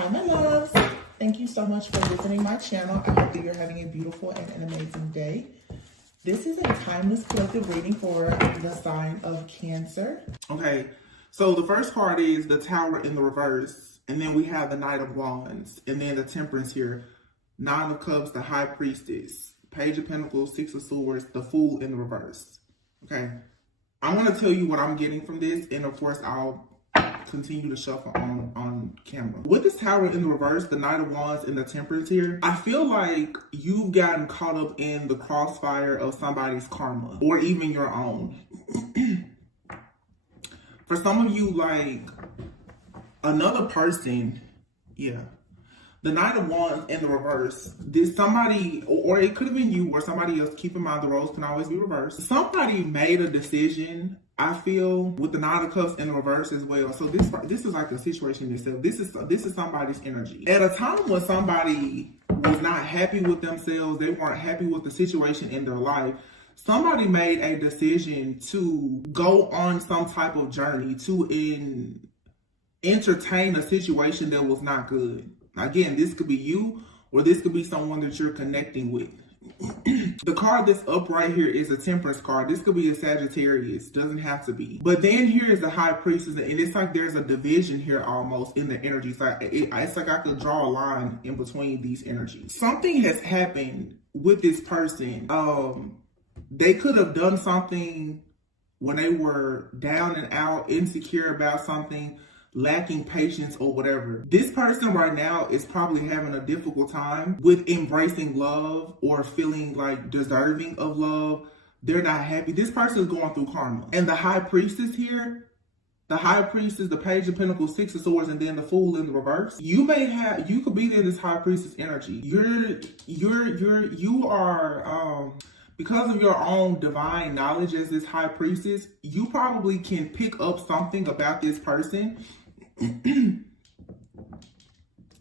Hi, my loves. Thank you so much for visiting my channel. I hope that you're having a beautiful and an amazing day. This is a timeless collective reading for the sign of Cancer. Okay, so the first card is the Tower in the reverse, and then we have the Knight of Wands, and then the Temperance here, Nine of Cups, the High Priestess, Page of Pentacles, Six of Swords, the Fool in the reverse. Okay, I'm going to tell you what I'm getting from this, and of course I'll continue to shuffle on camera. With this Tower in the reverse, the Knight of Wands and the Temperance here, I feel like you've gotten caught up in the crossfire of somebody's karma or even your own. For some of you, like another person, yeah. The Knight of Wands in the reverse, did somebody, or it could have been you or somebody else, keep in mind the roles can always be reversed. Somebody made a decision, I feel, with the Nine of Cups in the reverse as well. So this is like a situation in itself. This is somebody's energy. At a time when somebody was not happy with themselves, they weren't happy with the situation in their life, somebody made a decision to go on some type of journey to entertain a situation that was not good. Again, this could be you or this could be someone that you're connecting with. The card that's up right here is a Temperance card. This could be a Sagittarius. Doesn't have to be. But then here is the High Priestess, and it's like there's a division here almost in the energies. It's like I could draw a line in between these energies. Something has happened with this person. They could have done something when they were down and out, insecure about something, lacking patience or whatever. This person right now is probably having a difficult time with embracing love or feeling like deserving of love. They're not happy. This person is going through karma. And the High Priestess here, the High Priestess, the Page of Pentacles, Six of Swords, and then the Fool in the reverse. You could be in this High Priestess energy. You are because of your own divine knowledge as this High Priestess, you probably can pick up something about this person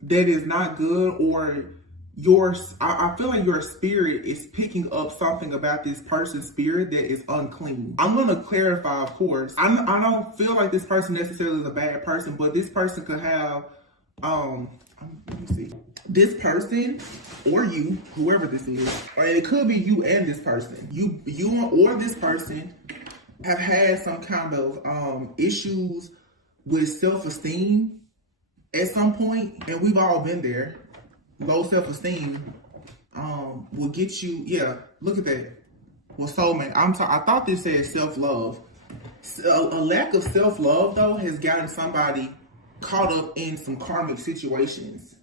that is not good, or I feel like your spirit is picking up something about this person's spirit that is unclean. I'm going to clarify, of course. I don't feel like this person necessarily is a bad person, but this person could have, let me see. This person or you, whoever this is, or it could be you and this person. You or this person have had some kind of issues with self-esteem at some point, and we've all been there. Low self-esteem will get you, yeah, look at that. Well, soulmate, I thought this said self-love. A lack of self-love, though, has gotten somebody caught up in some karmic situations.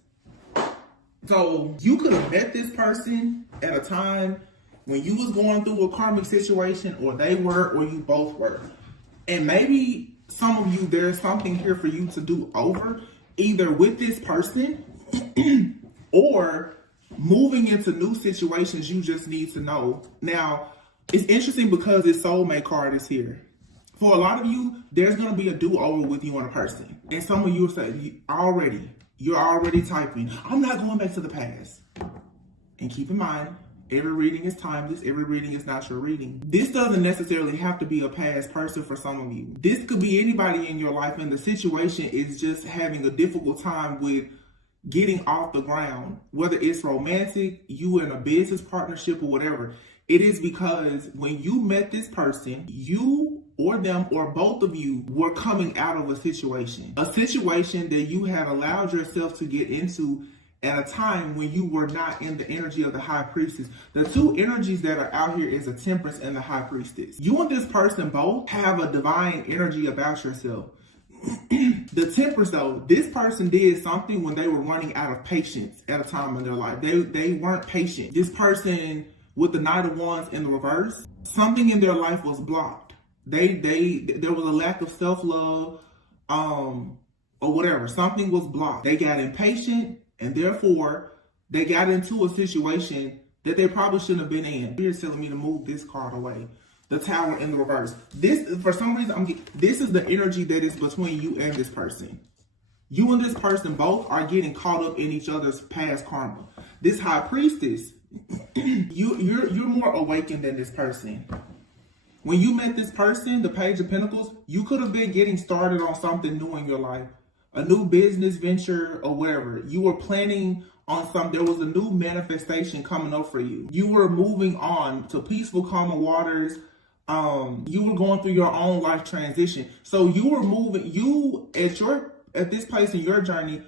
So you could have met this person at a time when you was going through a karmic situation, or they were, or you both were. And maybe some of you, there's something here for you to do over, either with this person or moving into new situations you just need to know. Now, it's interesting because this soulmate card is here. For a lot of you, there's going to be a do-over with you and a person. And some of you will say, you're already typing, I'm not going back to the past. And keep in mind, every reading is timeless. Every reading is not your reading. This doesn't necessarily have to be a past person for some of you. This could be anybody in your life, and the situation is just having a difficult time with getting off the ground. Whether it's romantic, you in a business partnership, or whatever. It is because when you met this person, you or them or both of you were coming out of a situation that you had allowed yourself to get into at a time when you were not in the energy of the High Priestess. The two energies that are out here is the Temperance and the High Priestess. You and this person both have a divine energy about yourself. The Temperance, though, this person did something when they were running out of patience at a time in their life. They weren't patient. This person with the Knight of Wands in the reverse, something in their life was blocked. There was a lack of self-love, or whatever. Something was blocked. They got impatient, and therefore they got into a situation that they probably shouldn't have been in. You're telling me to move this card away. The Tower in the reverse. This, for some reason, this is the energy that is between you and this person. You and this person both are getting caught up in each other's past karma. This High Priestess, you're more awakened than this person. When you met this person, the Page of Pentacles, you could have been getting started on something new in your life. a new business venture or whatever. You were planning on there was a new manifestation coming up for you. You were moving on to peaceful, calmer waters. You were going through your own life transition. So you were moving, at this place in your journey,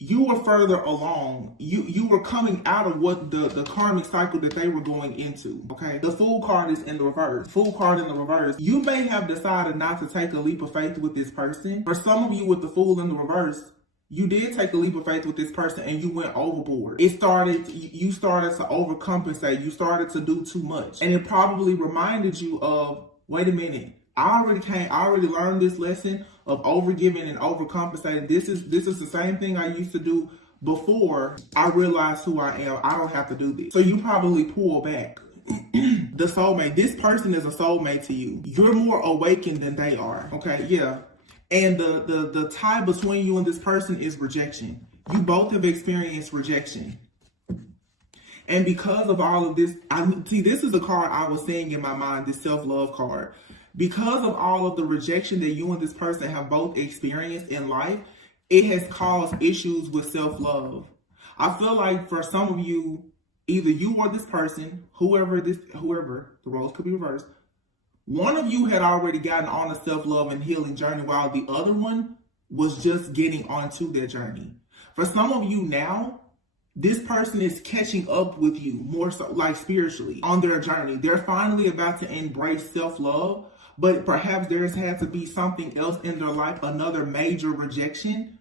you were further along. You were coming out of what the karmic cycle that they were going into. Okay. The Fool card is in the reverse. Fool card in the reverse. You may have decided not to take a leap of faith with this person. For some of you with the Fool in the reverse, you did take a leap of faith with this person and you went overboard. You started to overcompensate. You started to do too much. And it probably reminded you of, wait a minute, I already learned this lesson of overgiving and overcompensating. This is the same thing I used to do before I realized who I am. I don't have to do this. So you probably pull back. The soulmate. This person is a soulmate to you. You're more awakened than they are. Okay, yeah. And the tie between you and this person is rejection. You both have experienced rejection. And because of all of this, this is a card I was seeing in my mind, this self-love card. Because of all of the rejection that you and this person have both experienced in life, it has caused issues with self-love. I feel like for some of you, either you or this person, whoever, the roles could be reversed, one of you had already gotten on a self-love and healing journey while the other one was just getting onto their journey. For some of you now, this person is catching up with you more so, like spiritually, on their journey. They're finally about to embrace self-love, but perhaps there's had to be something else in their life, another major rejection.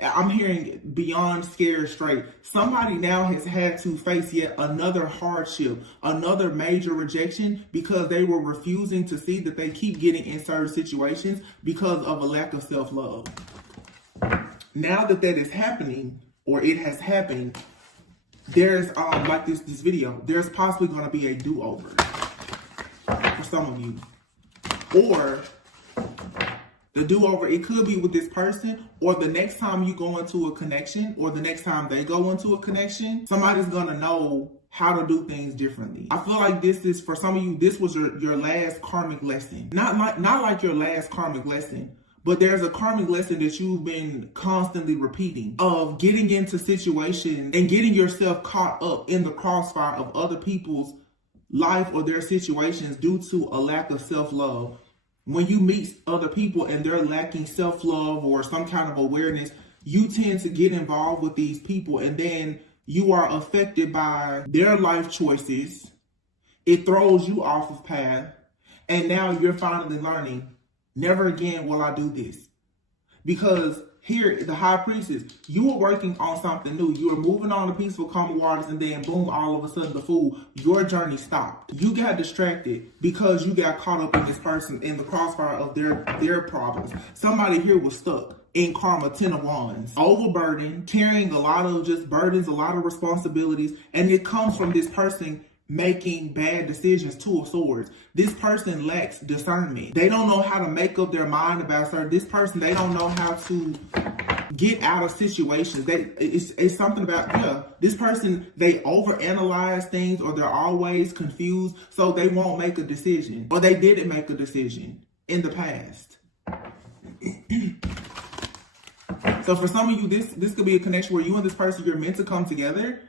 I'm hearing beyond scared straight. Somebody now has had to face yet another hardship, another major rejection because they were refusing to see that they keep getting in certain situations because of a lack of self-love. Now that is happening, or it has happened, there's, like this video, there's possibly going to be a do-over for some of you. Or the do-over, it could be with this person, or the next time you go into a connection, or the next time they go into a connection, somebody's gonna know how to do things differently. I feel like this is, for some of you, this was your last karmic lesson. Not like your last karmic lesson, but there's a karmic lesson that you've been constantly repeating of getting into situations and getting yourself caught up in the crossfire of other people's life or their situations due to a lack of self-love. When you meet other people and they're lacking self-love or some kind of awareness, you tend to get involved with these people and then you are affected by their life choices. It throws you off of path. And now you're finally learning, never again will I do this. Because here, the high priestess, you were working on something new. You were moving on to peaceful, calm waters, and then boom, all of a sudden the Fool, your journey stopped. You got distracted because you got caught up in this person, in the crossfire of their problems. Somebody here was stuck in karma, 10 of wands, overburdened, carrying a lot of just burdens, a lot of responsibilities, and it comes from this person making bad decisions. 2 of swords. This person lacks discernment. They don't know how to make up their mind about certain. This person, they don't know how to get out of situations. It's something about, this person, they overanalyze things, or they're always confused, so they won't make a decision, or they didn't make a decision in the past. So for some of you, this could be a connection where you and this person, you're meant to come together,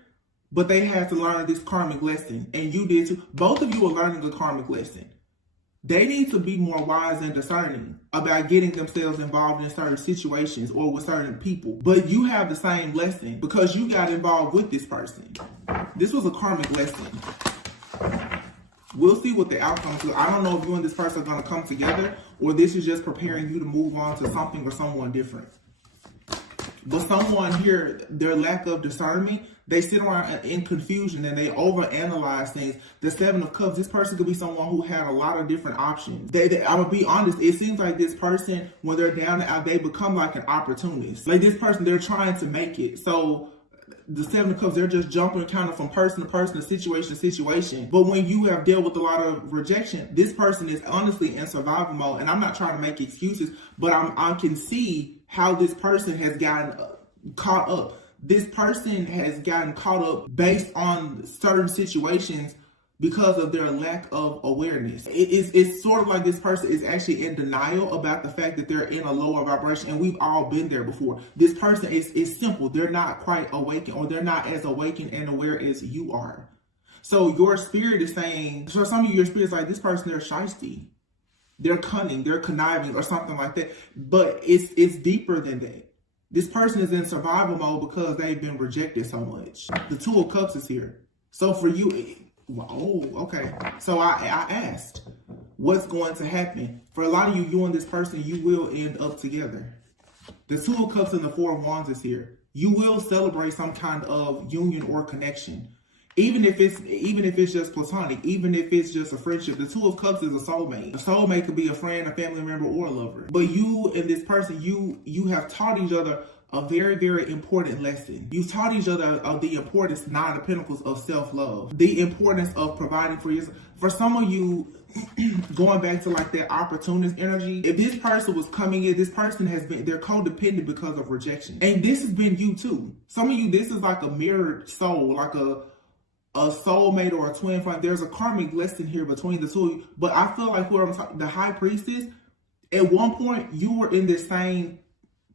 but they had to learn this karmic lesson, and you did too. Both of you are learning a karmic lesson. They need to be more wise and discerning about getting themselves involved in certain situations or with certain people. But you have the same lesson because you got involved with this person. This was a karmic lesson. We'll see what the outcome is. I don't know if you and this person are going to come together, or this is just preparing you to move on to something or someone different. But someone here, their lack of discernment, they sit around in confusion and they overanalyze things. The 7 of Cups, this person could be someone who had a lot of different options. I'm going to be honest, it seems like this person, when they're down and out, they become like an opportunist. Like this person, they're trying to make it. So the 7 of Cups, they're just jumping kind of from person to person, situation to situation. But when you have dealt with a lot of rejection, this person is honestly in survival mode. And I'm not trying to make excuses, but I can see how this person has gotten caught up. This person has gotten caught up based on certain situations because of their lack of awareness. It's sort of like this person is actually in denial about the fact that they're in a lower vibration, and we've all been there before. This person is simple. They're not quite awakened, or they're not as awakened and aware as you are. So your spirit is saying, for some of you, your spirit is like, this person, they're shiesty. They're cunning, they're conniving, or something like that. But it's deeper than that. This person is in survival mode because they've been rejected so much. The Two of Cups is here. So for you, oh, okay. So I asked, what's going to happen? For a lot of you, you and this person, you will end up together. The Two of Cups and the Four of Wands is here. You will celebrate some kind of union or connection. Even if it's just platonic, even if it's just a friendship. The Two of Cups is a soulmate. A soulmate could be a friend, a family member, or a lover. But you and this person, you have taught each other a very, very important lesson. You've taught each other of the importance, Nine of Pentacles, of self-love. The importance of providing for yourself. For some of you, going back to like that opportunist energy, if this person was coming in, this person they're codependent because of rejection. And this has been you too. Some of you, this is like a mirrored soul, like a soulmate or a twin flame. There's a karmic lesson here between the two of you. But I feel like the High Priestess, at one point, you were in this same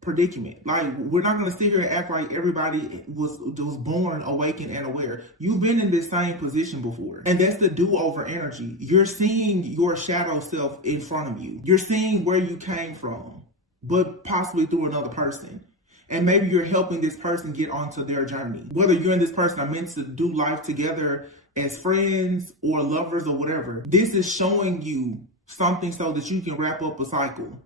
predicament. Like, we're not going to sit here and act like everybody was born awakened and aware. You've been in this same position before. And that's the do-over energy. You're seeing your shadow self in front of you. You're seeing where you came from, but possibly through another person. And maybe you're helping this person get onto their journey. Whether you and this person are meant to do life together as friends or lovers or whatever, this is showing you something so that you can wrap up a cycle.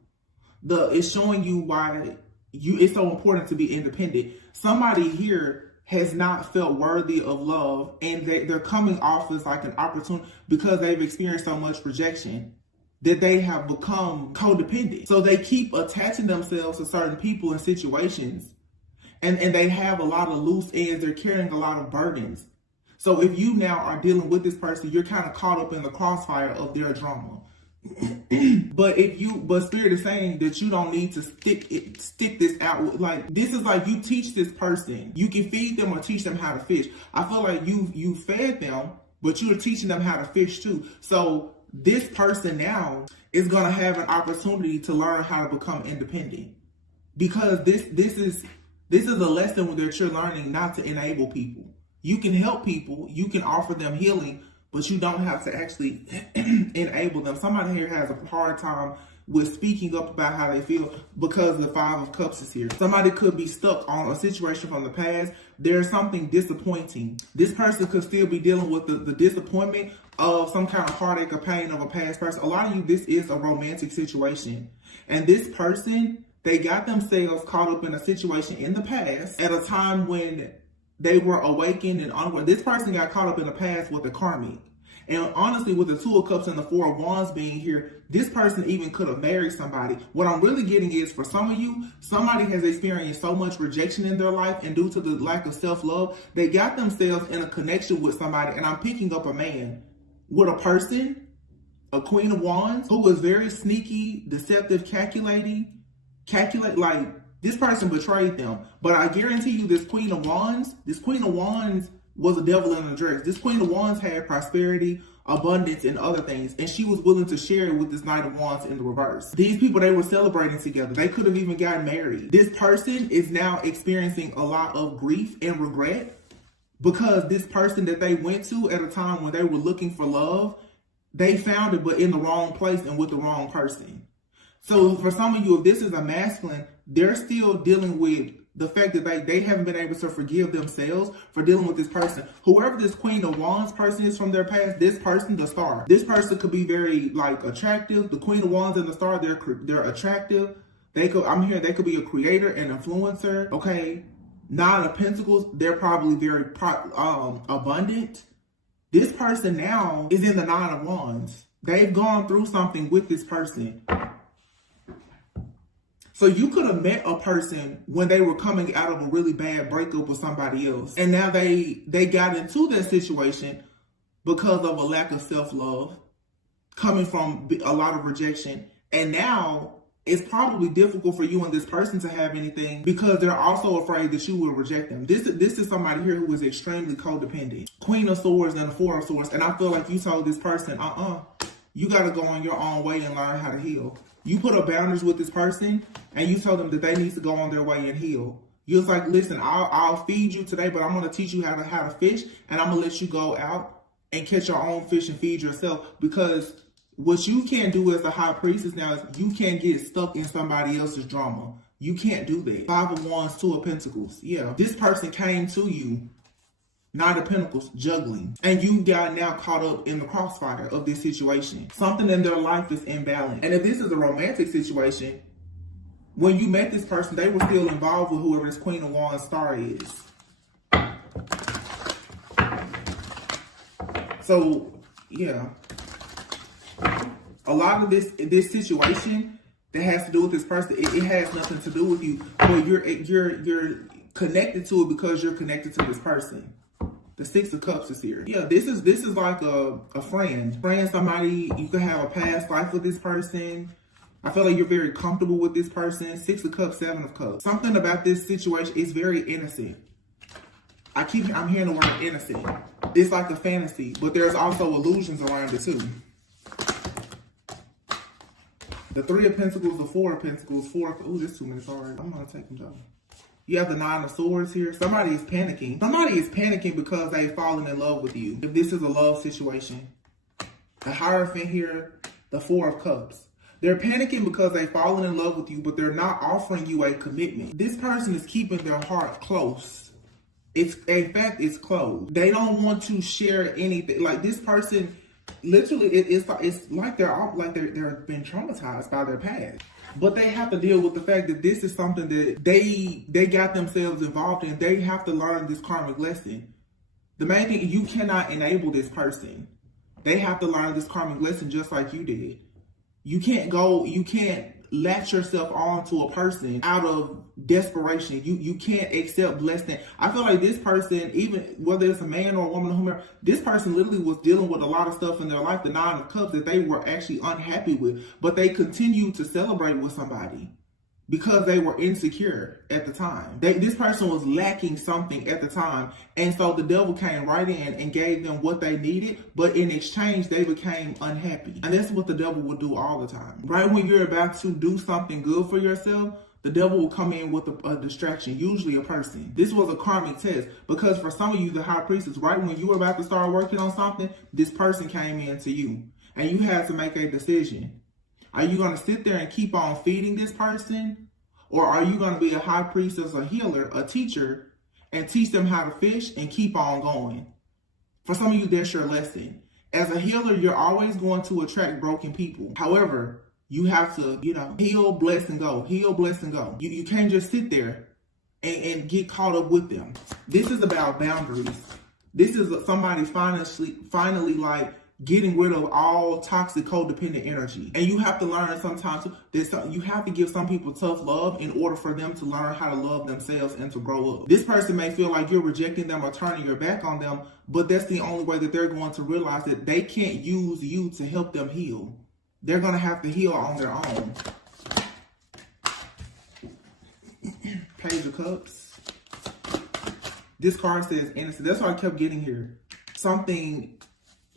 It's showing you why it's so important to be independent. Somebody here has not felt worthy of love, and they're coming off as like an opportunity because they've experienced so much rejection that they have become codependent. So they keep attaching themselves to certain people and situations, and they have a lot of loose ends. They're carrying a lot of burdens. So if you now are dealing with this person, you're kind of caught up in the crossfire of their drama. But Spirit is saying that you don't need to stick this out. Like, this is like, you teach this person. You can feed them or teach them how to fish. I feel like you fed them, but you're teaching them how to fish too. So this person now is going to have an opportunity to learn how to become independent, because this is a lesson that you're learning not to enable people. You can help people, you can offer them healing, but you don't have to actually enable them. Somebody here has a hard time with speaking up about how they feel because the Five of Cups is here. Somebody could be stuck on a situation from the past. There's something disappointing. This person could still be dealing with the disappointment of some kind of heartache or pain of a past person. A lot of you, this is a romantic situation. And this person, they got themselves caught up in a situation in the past at a time when they were awakened and onward. This person got caught up in the past with the karmic. And honestly, with the Two of Cups and the Four of Wands being here, this person even could have married somebody. What I'm really getting is, for some of you, somebody has experienced so much rejection in their life, and due to the lack of self-love, they got themselves in a connection with somebody. And I'm picking up a man with a person, a Queen of Wands, who was very sneaky, deceptive, calculating. Like, this person betrayed them. But I guarantee you, this Queen of Wands was a devil in a dress. This Queen of Wands had prosperity, abundance, and other things, and she was willing to share it with this Knight of Wands in the reverse. These people, they were celebrating together. They could have even gotten married. This person is now experiencing a lot of grief and regret because this person that they went to at a time when they were looking for love, they found it, but in the wrong place and with the wrong person. So for some of you, if this is a masculine, they're still dealing with the fact that they haven't been able to forgive themselves for dealing with this person. Whoever this Queen of Wands person is from their past, this person, the Star. This person could be very, like, attractive. The Queen of Wands and the Star, they're attractive. They could be a creator and influencer. Okay. Nine of Pentacles, they're probably very abundant. This person now is in the Nine of Wands. They've gone through something with this person. So you could have met a person when they were coming out of a really bad breakup with somebody else. And now they got into that situation because of a lack of self-love, coming from a lot of rejection. And now it's probably difficult for you and this person to have anything because they're also afraid that you will reject them. This is somebody here who is extremely codependent. Queen of Swords and the Four of Swords. And I feel like you told this person, you got to go on your own way and learn how to heal. You put up boundaries with this person and you told them that they need to go on their way and heal. You was like, listen, I'll feed you today, but I'm going to teach you how to fish, and I'm going to let you go out and catch your own fish and feed yourself, because what you can't do as a high priestess now is you can't get stuck in somebody else's drama. You can't do that. Five of Wands, Two of Pentacles. Yeah. This person came to you, Nine of Pentacles, juggling. And you got now caught up in the crossfire of this situation. Something in their life is imbalanced. And if this is a romantic situation, when you met this person, they were still involved with whoever this Queen of Wands star is. So, yeah. A lot of this situation that has to do with this person, it has nothing to do with you, but you're connected to it because you're connected to this person. The Six of Cups is here. Yeah, this is like a friend, somebody you could have a past life with this person. I feel like you're very comfortable with this person. Six of Cups, Seven of Cups. Something about this situation is very innocent. I'm hearing the word innocent. It's like a fantasy, but there's also illusions around it too. The Three of Pentacles, the Four of Pentacles, ooh, this 2 minutes already. I'm gonna take them down. You have the Nine of Swords here. Somebody is panicking. Somebody is panicking because they've fallen in love with you. If this is a love situation. The Hierophant here, the Four of Cups. They're panicking because they've fallen in love with you, but they're not offering you a commitment. This person is keeping their heart close. In fact, it's closed. They don't want to share anything. Like this person, literally, it's like they're been traumatized by their past. But they have to deal with the fact that this is something that they got themselves involved in. They have to learn this karmic lesson. The main thing, you cannot enable this person. They have to learn this karmic lesson just like you did. You can't latch yourself on to a person out of desperation. You can't accept less than. I feel like this person, even whether it's a man or a woman or whomever, this person literally was dealing with a lot of stuff in their life, the Nine of Cups, that they were actually unhappy with, but they continued to celebrate with somebody because they were insecure at the time. This person was lacking something at the time, and so the devil came right in and gave them what they needed, but in exchange, they became unhappy. And that's what the devil will do all the time. Right when you're about to do something good for yourself, the devil will come in with a distraction, usually a person. This was a karmic test, because for some of you, the high priestess, right when you were about to start working on something, this person came into you, and you had to make a decision. Are you going to sit there and keep on feeding this person? Or are you going to be a high priestess, a healer, a teacher, and teach them how to fish and keep on going? For some of you, that's your lesson. As a healer, you're always going to attract broken people. However, you have to, heal, bless, and go. Heal, bless, and go. You can't just sit there and get caught up with them. This is about boundaries. This is somebody finally like getting rid of all toxic codependent energy. And you have to learn sometimes that you have to give some people tough love in order for them to learn how to love themselves and to grow up. This person may feel like you're rejecting them or turning your back on them, but that's the only way that they're going to realize that they can't use you to help them heal. They're going to have to heal on their own. Page of Cups. This card says innocent. That's what I kept getting here. Something.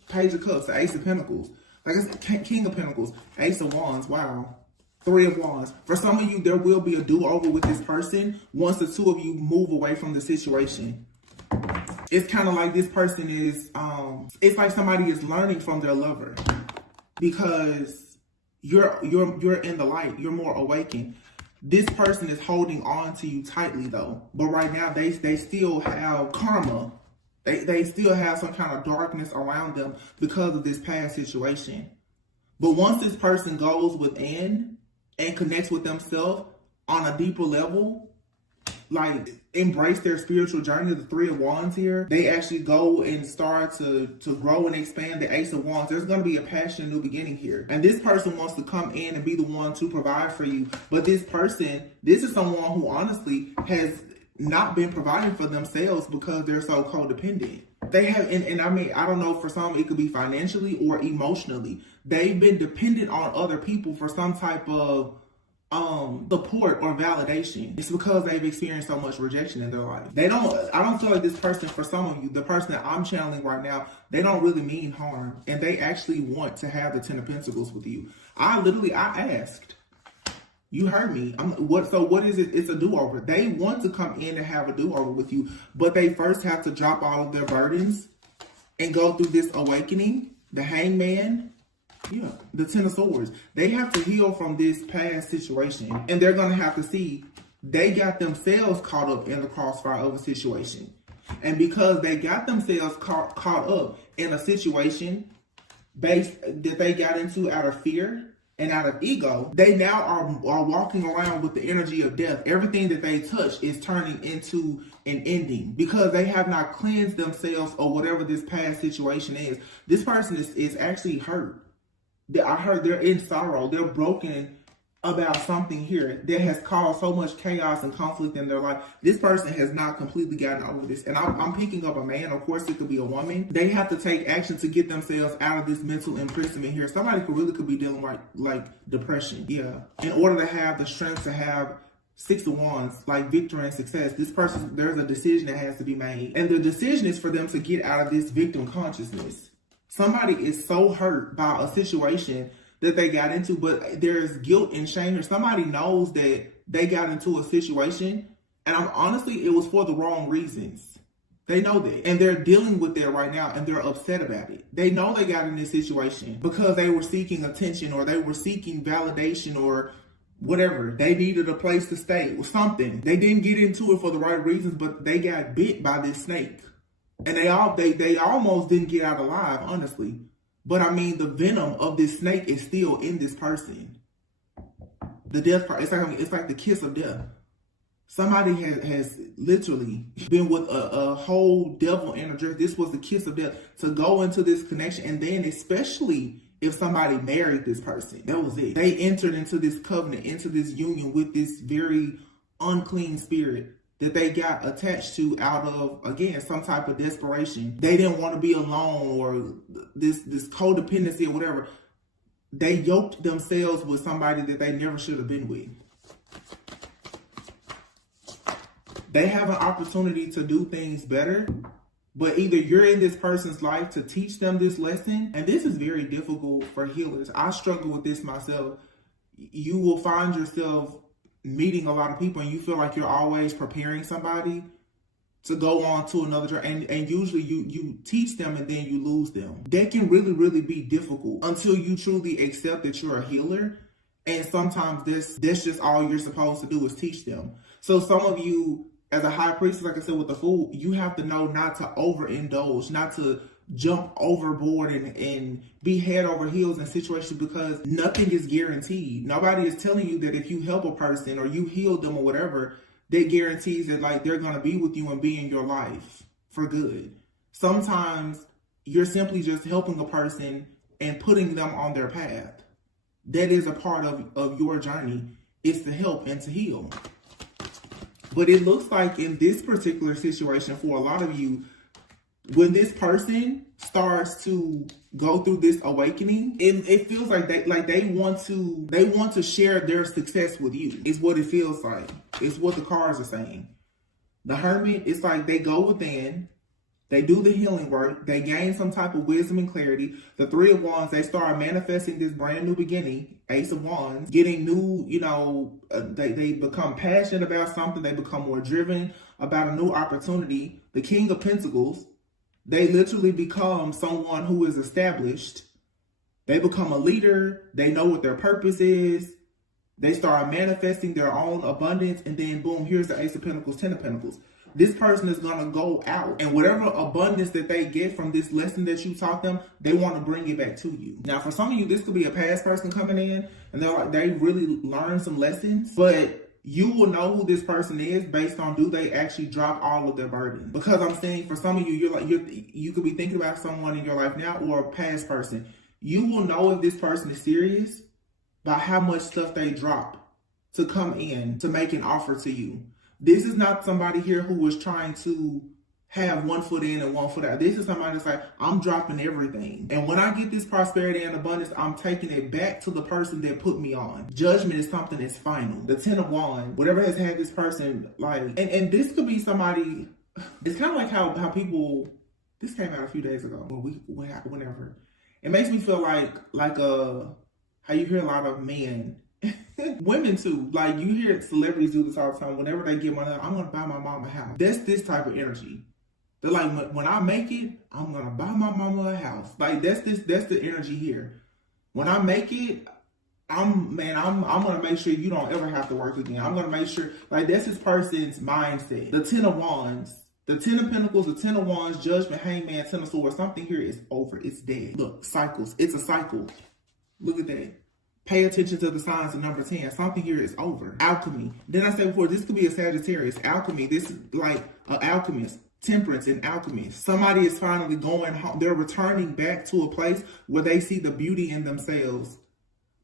Page of Cups, the Ace of Pentacles. Like I said, King of Pentacles, Ace of Wands, wow. Three of Wands. For some of you, there will be a do-over with this person once the two of you move away from the situation. It's kind of like this person is, it's like somebody is learning from their lover. Because you're in the light, you're more awakened. This person is holding on to you tightly though. But right now, they still have karma. They still have some kind of darkness around them because of this past situation. But once this person goes within and connects with themselves on a deeper level, like embrace their spiritual journey, the Three of Wands here, they actually go and start to grow and expand the Ace of Wands. There's going to be a passionate new beginning here. And this person wants to come in and be the one to provide for you. But this is someone who honestly has not been providing for themselves because they're so codependent. They have, and I mean, I don't know, for some it could be financially or emotionally. They've been dependent on other people for some type of support or validation. It's because they've experienced so much rejection in their life. I don't feel like this person, for some of you, the person that I'm channeling right now, they don't really mean harm, and they actually want to have the 10 of Pentacles with you. I asked, you heard me. So what is it? It's a do-over. They want to come in and have a do-over with you, but they first have to drop all of their burdens and go through this awakening. The Hangman, yeah, the 10 of Swords. They have to heal from this past situation, and they're going to have to see they got themselves caught up in the crossfire of a situation. And because they got themselves caught up in a situation that they got into out of fear and out of ego, they now are walking around with the energy of death. Everything that they touch is turning into an ending because they have not cleansed themselves or whatever this past situation is. This person is actually hurt. I heard they're in sorrow. They're broken about something here that has caused so much chaos and conflict in their life. This person has not completely gotten over this. And I'm picking up a man. Of course, it could be a woman. They have to take action to get themselves out of this mental imprisonment here. Somebody could be dealing with like depression. Yeah. In order to have the strength to have 6 of Wands, like victory and success, this person, there's a decision that has to be made. And the decision is for them to get out of this victim consciousness. Somebody is so hurt by a situation that they got into, but there's guilt and shame here. Somebody knows that they got into a situation, and honestly, it was for the wrong reasons. They know that, and they're dealing with that right now, and they're upset about it. They know they got in this situation because they were seeking attention, or they were seeking validation, or whatever. They needed a place to stay or something. They didn't get into it for the right reasons, but they got bit by this snake. And they almost didn't get out alive, honestly. But I mean, the venom of this snake is still in this person. The death part, it's like the kiss of death. Somebody has literally been with a whole devil in a dress. This was the kiss of death to go into this connection. And then especially if somebody married this person, that was it. They entered into this covenant, into this union with this very unclean spirit that they got attached to out of, again, some type of desperation. They didn't want to be alone, or this codependency or whatever. They yoked themselves with somebody that they never should have been with. They have an opportunity to do things better, but either you're in this person's life to teach them this lesson, and this is very difficult for healers. I struggle with this myself. You will find yourself meeting a lot of people and you feel like you're always preparing somebody to go on to another journey, and usually you teach them and then you lose them. That can really, really be difficult until you truly accept that you're a healer, and sometimes that's just all you're supposed to do is teach them. So some of you, as a high priestess, like I said with the Fool, you have to know not to overindulge, not to jump overboard and be head over heels in situations, because nothing is guaranteed. Nobody is telling you that if you help a person or you heal them or whatever, that guarantees that like they're going to be with you and be in your life for good. Sometimes you're simply just helping a person and putting them on their path. That is a part of your journey, is to help and to heal. But it looks like in this particular situation for a lot of you, when this person starts to go through this awakening, it feels like they want to share their success with you. It's what it feels like. It's what the cards are saying. The Hermit, it's like they go within, they do the healing work, they gain some type of wisdom and clarity. The Three of Wands, they start manifesting this brand new beginning. Ace of Wands, getting new, they become passionate about something. They become more driven about a new opportunity. The King of Pentacles, they literally become someone who is established. They become a leader. They know what their purpose is. They start manifesting their own abundance. And then boom, here's the Ace of Pentacles, 10 of Pentacles. This person is going to go out, and whatever abundance that they get from this lesson that you taught them, they want to bring it back to you. Now, for some of you, this could be a past person coming in and they really learned some lessons, but you will know who this person is based on, do they actually drop all of their burden? Because I'm saying for some of you, you could be thinking about someone in your life now or a past person. You will know if this person is serious by how much stuff they drop to come in to make an offer to you. This is not somebody here who was trying to have one foot in and one foot out. This is somebody that's like, I'm dropping everything. And when I get this prosperity and abundance, I'm taking it back to the person that put me on. Judgment is something that's final. The 10 of Wands, whatever has had this person, like, and this could be somebody, it's kind of like how people, this came out a few days ago, or whenever. It makes me feel like how you hear a lot of men, women too, like you hear celebrities do this all the time. Whenever they get money, I'm gonna buy my mama a house. That's this type of energy. They're like, when I make it, I'm gonna buy my mama a house. Like that's the energy here. When I make it, I'm gonna make sure you don't ever have to work again. I'm gonna make sure, like that's this person's mindset. The 10 of Wands, the 10 of Pentacles, the 10 of Wands, Judgment, Hangman, 10 of Swords. Something here is over. It's dead. Look, cycles. It's a cycle. Look at that. Pay attention to the signs of number 10. Something here is over. Alchemy. Then I said before, this could be a Sagittarius. Alchemy. This is like an alchemist. Temperance and alchemist. Somebody is finally going home. They're returning back to a place where they see the beauty in themselves.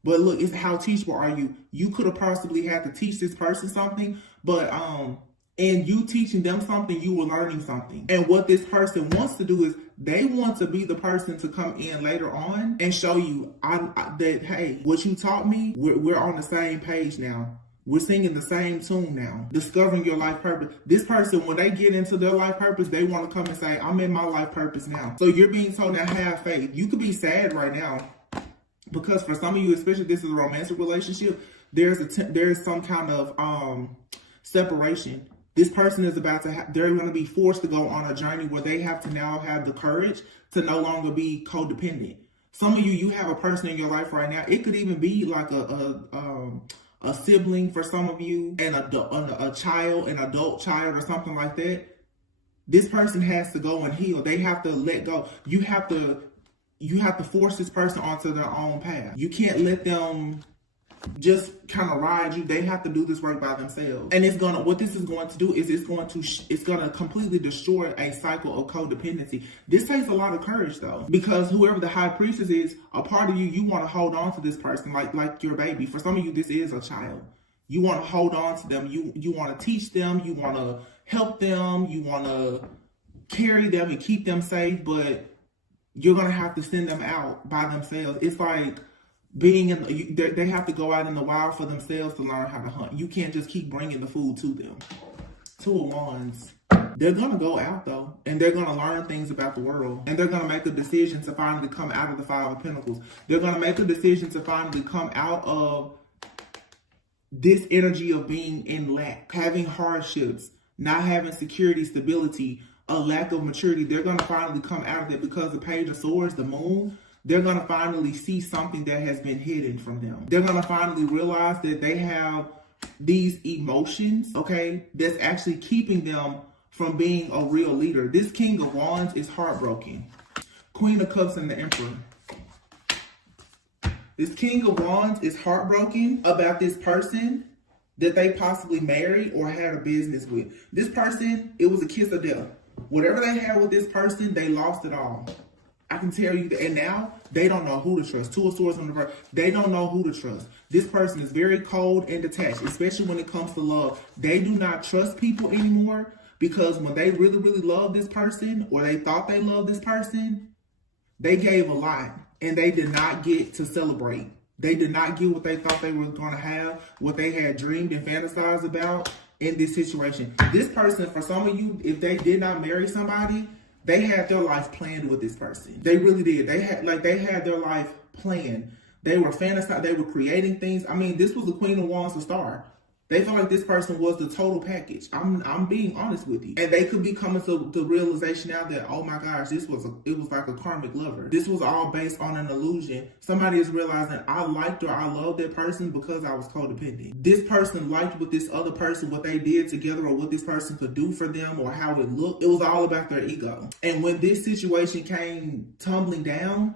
But look, it's how teachable are you? You could have possibly had to teach this person something, but and you teaching them something, you were learning something. And what this person wants to do is they want to be the person to come in later on and show you that, hey, what you taught me, we're on the same page now. We're singing the same tune now. Discovering your life purpose. This person, when they get into their life purpose, they want to come and say, I'm in my life purpose now. So you're being told to have faith. You could be sad right now because for some of you, especially if this is a romantic relationship, there's some kind of separation. This person is about to they're going to be forced to go on a journey where they have to now have the courage to no longer be codependent. Some of you have a person in your life right now. It could even be like a sibling for some of you, and a child, an adult child or something like that. This person has to go and heal. They have to let go. You have to force this person onto their own path. You can't let them just kind of ride you. They have to do this work by themselves. And what this is going to do is it's going to completely destroy a cycle of codependency. This takes a lot of courage though, because whoever the high priestess is, a part of you want to hold on to this person like your baby. For some of you, this is a child. You want to hold on to them. You want to teach them. You want to help them. You want to carry them and keep them safe, but you're going to have to send them out by themselves. It's like being they have to go out in the wild for themselves to learn how to hunt. You can't just keep bringing the food to them. 2 of Wands. They're going to go out though, and they're going to learn things about the world, and they're going to make a decision to finally come out of the 5 of Pentacles. They're going to make a decision to finally come out of this energy of being in lack, having hardships, not having security, stability, a lack of maturity. They're going to finally come out of it because the Page of Swords, the moon, they're going to finally see something that has been hidden from them. They're going to finally realize that they have these emotions, okay, that's actually keeping them from being a real leader. This King of Wands is heartbroken. Queen of Cups and the Emperor. This King of Wands is heartbroken about this person that they possibly married or had a business with. This person, it was a kiss of death. Whatever they had with this person, they lost it all. I can tell you that, and now they don't know who to trust. 2 of Swords on the reverse. They don't know who to trust. This person is very cold and detached, especially when it comes to love. They do not trust people anymore because when they really, really love this person, or they thought they loved this person, they gave a lot and they did not get to celebrate. They did not get what they thought they were going to have, what they had dreamed and fantasized about in this situation. This person, for some of you, if they did not marry somebody, they had their life planned with this person. They really did. They had their life planned. They were fantasizing. They were creating things. I mean, this was the Queen of Wands to start. They felt like this person was the total package. I'm being honest with you. And they could be coming to the realization now that, oh my gosh, it was like a karmic lover. This was all based on an illusion. Somebody is realizing I liked or I loved that person because I was codependent. This person liked what this other person, what they did together, or what this person could do for them, or how it looked. It was all about their ego. And when this situation came tumbling down,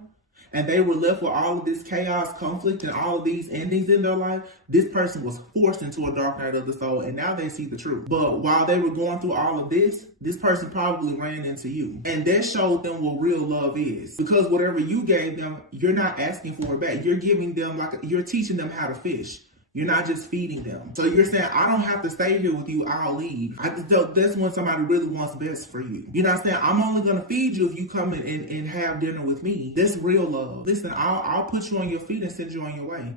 and they were left with all of this chaos, conflict, and all of these endings in their life, this person was forced into a dark night of the soul, and now they see the truth. But while they were going through all of this person probably ran into you. And that showed them what real love is. Because whatever you gave them, you're not asking for it back. You're giving them, you're teaching them how to fish. You're not just feeding them. So you're saying, I don't have to stay here with you, I'll leave. That's when somebody really wants best for you. You know what I'm saying? I'm only going to feed you if you come in and have dinner with me. That's real love. Listen, I'll put you on your feet and send you on your way.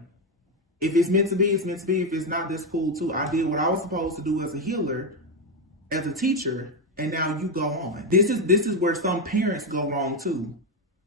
If it's meant to be, it's meant to be. If it's not, that's cool too. I did what I was supposed to do as a healer, as a teacher, and now you go on. This is where some parents go wrong too.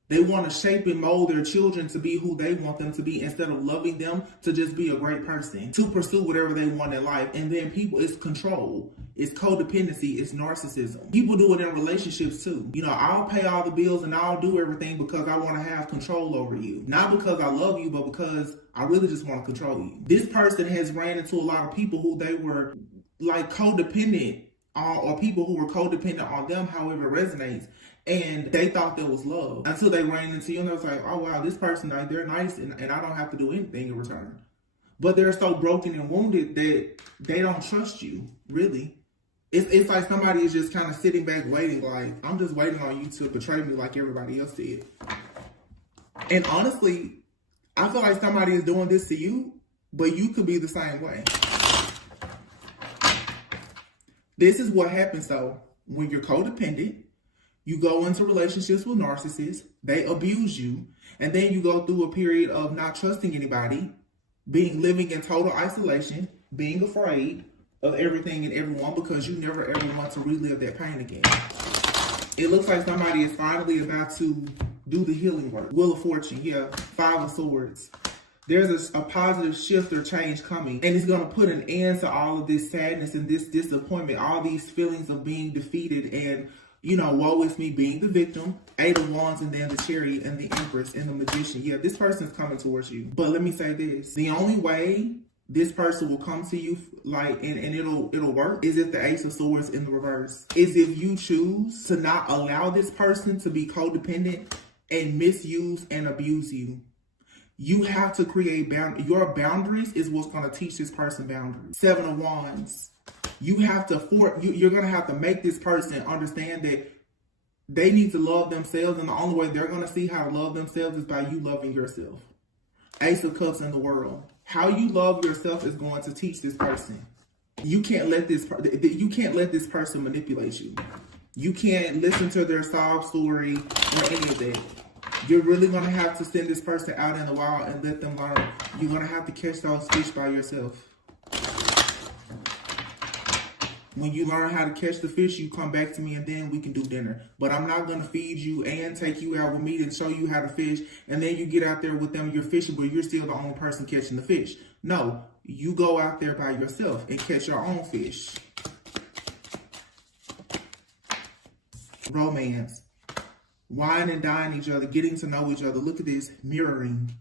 They want to shape and mold their children to be who they want them to be instead of loving them to just be a great person, to pursue whatever they want in life. And then people, it's control, it's codependency, it's narcissism. People do it in relationships too. You know, I'll pay all the bills and I'll do everything because I want to have control over you. Not because I love you, but because I really just want to control you. This person has ran into a lot of people who they were like codependent on, or people who were codependent on them, however it resonates. And they thought that was love until they ran into you and they was like, oh wow, this person, like, they're nice and I don't have to do anything in return. But they're so broken and wounded that they don't trust you, really. It's like somebody is just kind of sitting back waiting, like, I'm just waiting on you to betray me like everybody else did. And honestly, I feel like somebody is doing this to you, but you could be the same way. This is what happens though, when you're codependent. You go into relationships with narcissists, they abuse you, and then you go through a period of not trusting anybody, living in total isolation, being afraid of everything and everyone because you never ever want to relive that pain again. It looks like somebody is finally about to do the healing work. Wheel of Fortune, yeah, 5 of Swords. There's a positive shift or change coming, and it's going to put an end to all of this sadness and this disappointment, all these feelings of being defeated and, you know, woe is me, being the victim, 8 of Wands, and then the Chariot and the Empress and the Magician. Yeah, this person's coming towards you. But let me say this. The only way this person will come to you, like, and it'll work, is if the Ace of Swords in the reverse. Is if you choose to not allow this person to be codependent and misuse and abuse you. You have to create boundaries. Your boundaries is what's going to teach this person boundaries. 7 of Wands. You have to you're going to have to make this person understand that they need to love themselves, and the only way they're going to see how to love themselves is by you loving yourself. Ace of Cups in the world. How you love yourself is going to teach this person. You can't let this person manipulate you. You can't listen to their sob story or any of that. You're really going to have to send this person out in the wild and let them learn. You're going to have to catch those fish by yourself. When you learn how to catch the fish, you come back to me and then we can do dinner. But I'm not going to feed you and take you out with me and show you how to fish. And then you get out there with them, you're fishing, but you're still the only person catching the fish. No, you go out there by yourself and catch your own fish. Romance. Wine and dine each other, getting to know each other. Look at this, mirroring.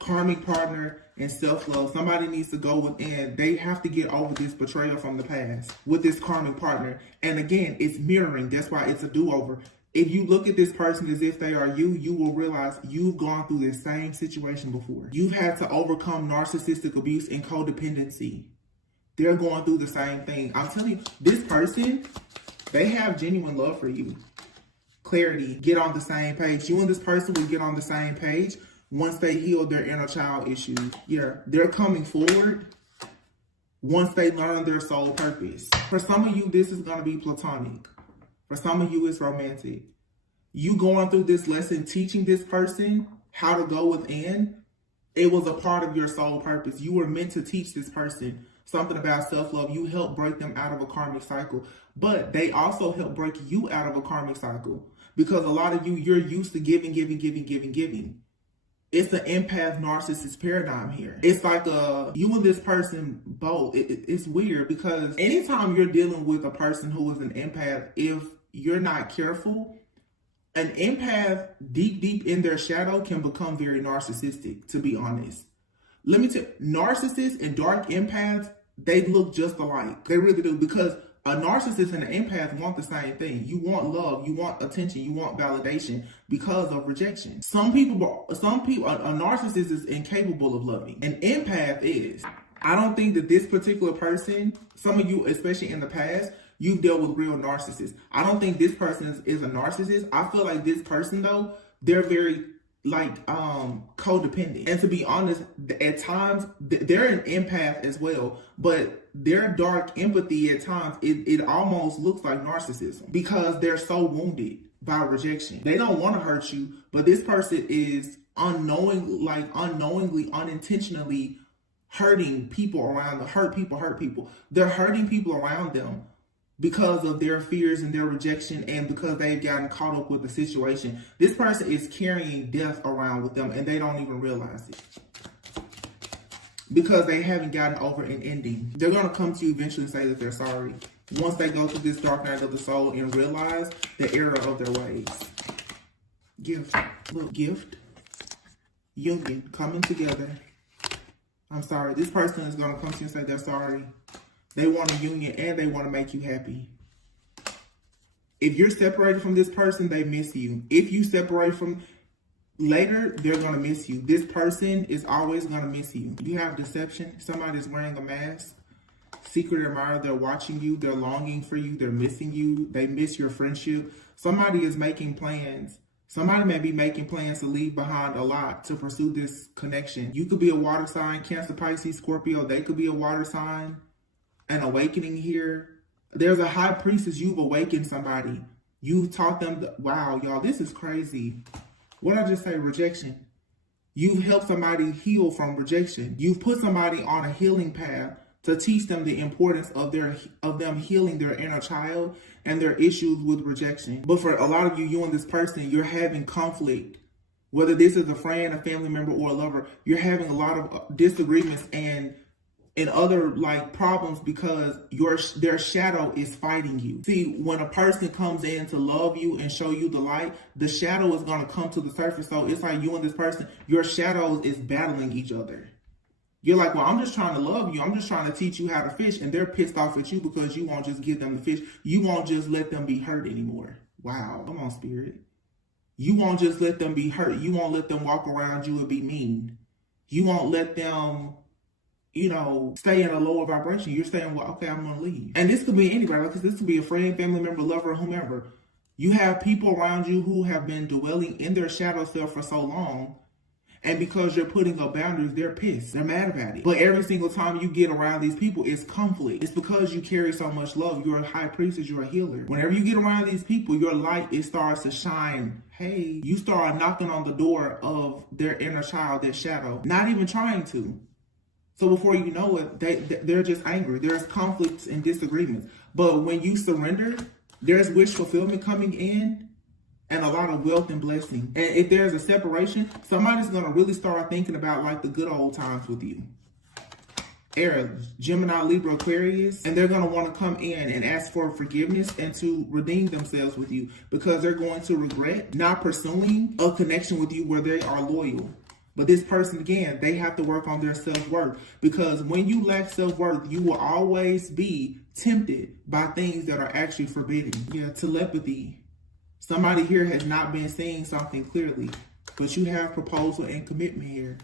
Karmic partner and self-love. Somebody needs to go within. They have to get over this betrayal from the past with this karmic partner. And again, it's mirroring. That's why it's a do-over. If you look at this person as if they are you, you will realize you've gone through this same situation before. You've had to overcome narcissistic abuse and codependency. They're going through the same thing. I'm telling you, this person, they have genuine love for you. Clarity, get on the same page. You and this person will get on the same page once they heal their inner child issues. Yeah, they're coming forward once they learn their soul purpose. For some of you, this is going to be platonic. For some of you, it's romantic. You going through this lesson, teaching this person how to go within, it was a part of your soul purpose. You were meant to teach this person something about self-love. You helped break them out of a karmic cycle. But they also help break you out of a karmic cycle. Because a lot of you, you're used to giving. It's an empath narcissist paradigm here. It's like you and this person both. It's weird because anytime you're dealing with a person who is an empath, if you're not careful, an empath deep in their shadow can become very narcissistic, to be honest. Let me tell you, narcissists and dark empaths, they look just alike. They really do, because a narcissist and an empath want the same thing. You want love, you want attention, you want validation because of rejection. Some people, a narcissist is incapable of loving. An empath is. I don't think that this particular person, some of you, especially in the past, you've dealt with real narcissists. I don't think this person is a narcissist. I feel like this person, though, they're very like codependent. And to be honest, at times they're an empath as well, but their dark empathy at times, it almost looks like narcissism because they're so wounded by rejection. They don't want to hurt you, but this person is unknowingly, unintentionally hurting people around them. Hurt people. They're hurting people around them because of their fears and their rejection, and because they've gotten caught up with the situation. This person is carrying death around with them, and they don't even realize it because they haven't gotten over an ending. They're going to come to you eventually and say that they're sorry once they go through this dark night of the soul and realize the error of their ways. Gift. Look, gift. Union. Coming together. I'm sorry. This person is going to come to you and say they're sorry. They want a union and they want to make you happy. If you're separated from this person, they miss you. If you separate from later, they're going to miss you. This person is always going to miss you. You have deception. Somebody's wearing a mask. Secret admirer, they're watching you. They're longing for you. They're missing you. They miss your friendship. Somebody is making plans. Somebody may be making plans to leave behind a lot to pursue this connection. You could be a water sign, Cancer, Pisces, Scorpio. They could be a water sign. An awakening here. There's a high priestess. You've awakened somebody. You've taught them. Wow, y'all, this is crazy. What did I just say? Rejection. You've helped somebody heal from rejection. You've put somebody on a healing path to teach them the importance of them healing their inner child and their issues with rejection. But for a lot of you, you and this person, you're having conflict. Whether this is a friend, a family member, or a lover, you're having a lot of disagreements and other like problems because their shadow is fighting you. See, when a person comes in to love you and show you the light, the shadow is going to come to the surface. So it's like you and this person, your shadows is battling each other. You're like, well, I'm just trying to love you. I'm just trying to teach you how to fish. And they're pissed off at you because you won't just give them the fish. You won't just let them be hurt anymore. Wow. Come on, spirit. You won't just let them be hurt. You won't let them walk around you and be mean. You won't let them, stay in a lower vibration. You're saying, well, okay, I'm going to leave. And this could be anybody, because this could be a friend, family member, lover, whomever. You have people around you who have been dwelling in their shadow self for so long. And because you're putting up boundaries, they're pissed. They're mad about it. But every single time you get around these people, it's conflict. It's because you carry so much love. You're a high priestess. You're a healer. Whenever you get around these people, your light, it starts to shine. Hey, you start knocking on the door of their inner child, their shadow. Not even trying to. So before you know it, they're just angry. There's conflicts and disagreements. But when you surrender, there's wish fulfillment coming in. And a lot of wealth and blessing. And if there's a separation, somebody's going to really start thinking about like the good old times with you. Aries, Gemini, Libra, Aquarius. And they're going to want to come in and ask for forgiveness and to redeem themselves with you. Because they're going to regret not pursuing a connection with you where they are loyal. But this person, again, they have to work on their self-worth. Because when you lack self-worth, you will always be tempted by things that are actually forbidden. Yeah, telepathy. Somebody here has not been seeing something clearly, but you have proposal and commitment here.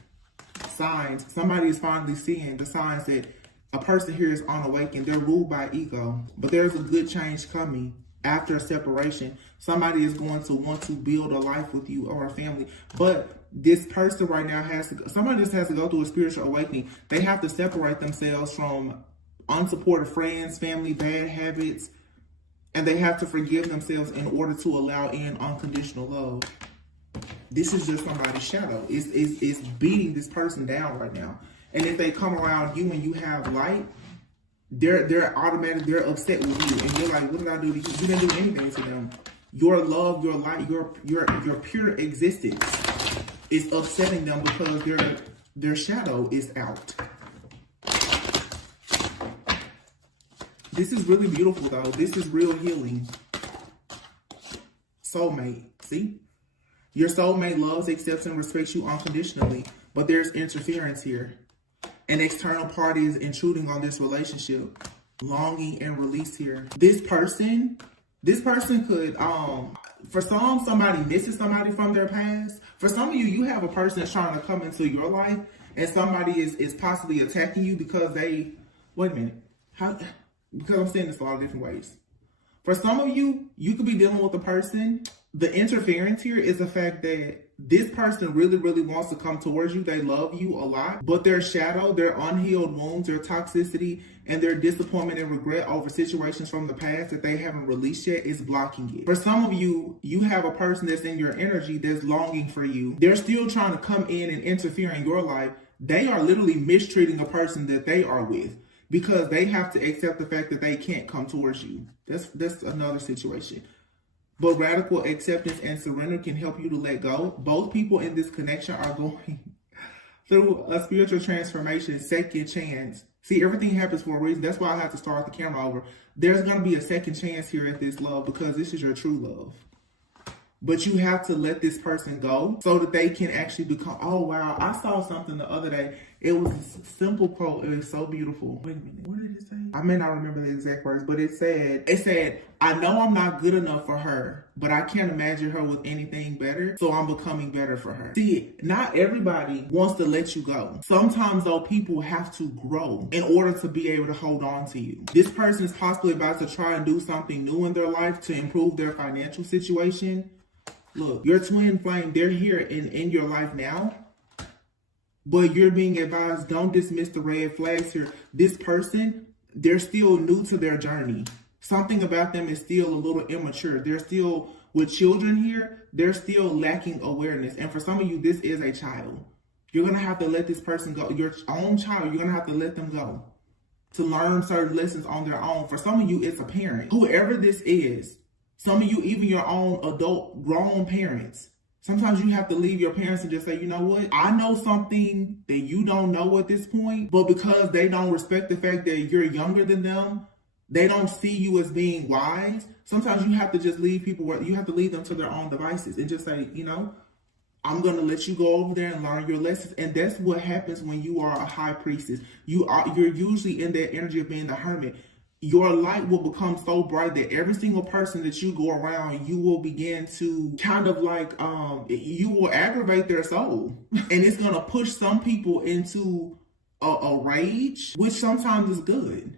Signs. Somebody is finally seeing the signs that a person here is unawakened. They're ruled by ego, but there's a good change coming after a separation. Somebody is going to want to build a life with you or a family, but this person right now somebody just has to go through a spiritual awakening. They have to separate themselves from unsupportive friends, family, bad habits, and they have to forgive themselves in order to allow in unconditional love. This is just somebody's shadow. It's beating this person down right now. And if they come around you and you have light, they're upset with you. And you're like, what did I do to you? You didn't do anything to them. Your love, your light, your pure existence is upsetting them because their shadow is out. This is really beautiful, though. This is real healing. Soulmate. See? Your soulmate loves, accepts, and respects you unconditionally. But there's interference here. An external party is intruding on this relationship. Longing and release here. This person could, for somebody misses somebody from their past. For some of you, you have a person that's trying to come into your life. And somebody is possibly attacking you because they, wait a minute. Because I'm saying this a lot of different ways. For some of you, you could be dealing with a person The interference here is the fact that this person really, really wants to come towards you. They love you a lot, but their shadow, their unhealed wounds, their toxicity, and their disappointment and regret over situations from the past that they haven't released yet is blocking it. For some of you, you have a person that's in your energy that's longing for you. They're still trying to come in and interfere in your life. They are literally mistreating a person that they are with because they have to accept the fact that they can't come towards you. That's another situation. But radical acceptance and surrender can help you to let go. Both people in this connection are going through a spiritual transformation, second chance. See, everything happens for a reason. That's why I have to start the camera over. There's going to be a second chance here at this love because this is your true love. But you have to let this person go so that they can actually become, oh, wow. I saw something the other day. It was a simple quote. It was so beautiful. Wait a minute. What did it say? I may not remember the exact words, but it said, I know I'm not good enough for her, but I can't imagine her with anything better. So I'm becoming better for her. See, not everybody wants to let you go. Sometimes, though, people have to grow in order to be able to hold on to you. This person is possibly about to try and do something new in their life to improve their financial situation. Look, your twin flame, they're here in your life now. But you're being advised, don't dismiss the red flags here. This person, they're still new to their journey. Something about them is still a little immature. They're still, with children here, they're still lacking awareness. And for some of you, this is a child. You're going to have to let this person go. Your own child, you're going to have to let them go to learn certain lessons on their own. For some of you, it's a parent. Whoever this is, some of you, even your own adult, grown parents, sometimes you have to leave your parents and just say, you know what? I know something that you don't know at this point, but because they don't respect the fact that you're younger than them, they don't see you as being wise. Sometimes you have to just leave people where you have to leave them to their own devices and just say, you know, I'm going to let you go over there and learn your lessons. And that's what happens when you are a high priestess. You're usually in that energy of being the hermit. Your light will become so bright that every single person that you go around, you will begin to kind of like, you will aggravate their soul. And it's going to push some people into a rage, which sometimes is good.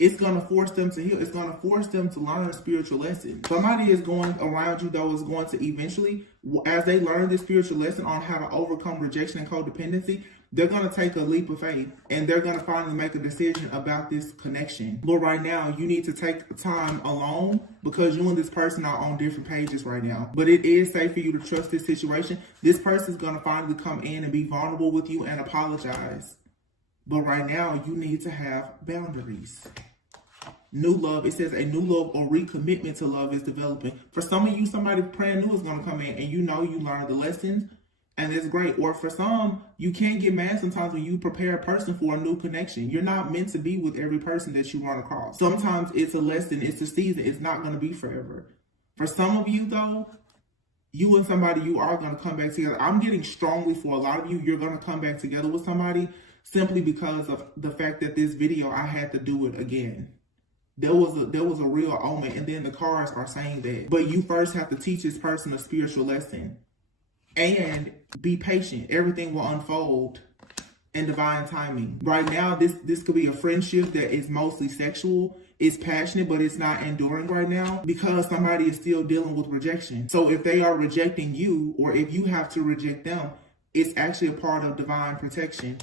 It's going to force them to heal. It's going to force them to learn spiritual lessons. Somebody is going around you, though, is going to eventually, as they learn this spiritual lesson on how to overcome rejection and codependency, they're going to take a leap of faith and they're going to finally make a decision about this connection. But right now, you need to take time alone because you and this person are on different pages right now. But it is safe for you to trust this situation. This person is going to finally come in and be vulnerable with you and apologize. But right now, you need to have boundaries. New love, it says a new love or recommitment to love is developing. For some of you, somebody brand new is going to come in and you know you learned the lessons. And it's great. Or for some, you can't get mad sometimes when you prepare a person for a new connection. You're not meant to be with every person that you run across. Sometimes it's a lesson, it's a season, it's not going to be forever. For some of you though, you and somebody, you are going to come back together. I'm getting strongly for a lot of you, you're going to come back together with somebody simply because of the fact that this video, I had to do it again. There was a real omen, and then the cards are saying that. But you first have to teach this person a spiritual lesson. And be patient. Everything will unfold in divine timing. Right now, this could be a friendship that is mostly sexual. It's passionate, but it's not enduring right now because somebody is still dealing with rejection. So if they are rejecting you, or if you have to reject them, it's actually a part of divine protection.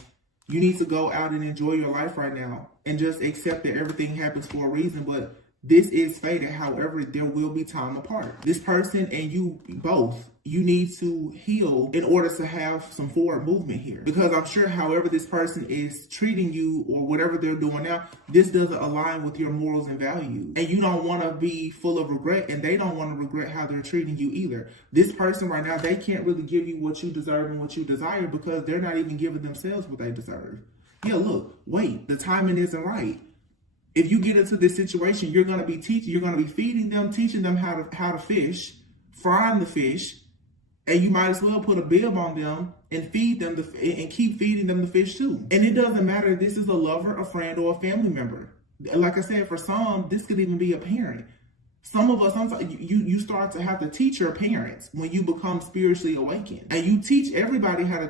You need to go out and enjoy your life right now and just accept that everything happens for a reason. But this is fated. However, there will be time apart. This person and you both, you need to heal in order to have some forward movement here. Because I'm sure however this person is treating you or whatever they're doing now, this doesn't align with your morals and values. And you don't want to be full of regret, and they don't want to regret how they're treating you either. This person right now, they can't really give you what you deserve and what you desire because they're not even giving themselves what they deserve. Yeah, look, wait, the timing isn't right. If you get into this situation, you're going to be teaching, you're going to be feeding them, teaching them how to fish, frying the fish, and you might as well put a bib on them and feed them and keep feeding them the fish too. And it doesn't matter if this is a lover, a friend, or a family member. Like I said, for some, this could even be a parent. Some of us, sometimes you start to have to teach your parents when you become spiritually awakened. And you teach everybody how to